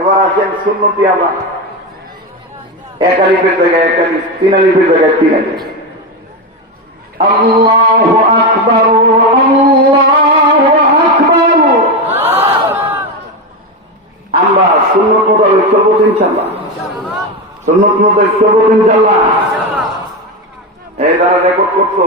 এবার আসেন সুন্নতি আবার এক আলিফের জায়গায় এক আলিফ, তিন আলিফের জায়গায় তিন আলিফ। আল্লাহু আকবার, আল্লাহু আকবার। আমরা সুন্নত মোতাবেক চলবো ইনশাআল্লাহ, সুন্নত মোতাবেক চলবো ইনশাআল্লাহ। এই যারা রেকর্ড করছো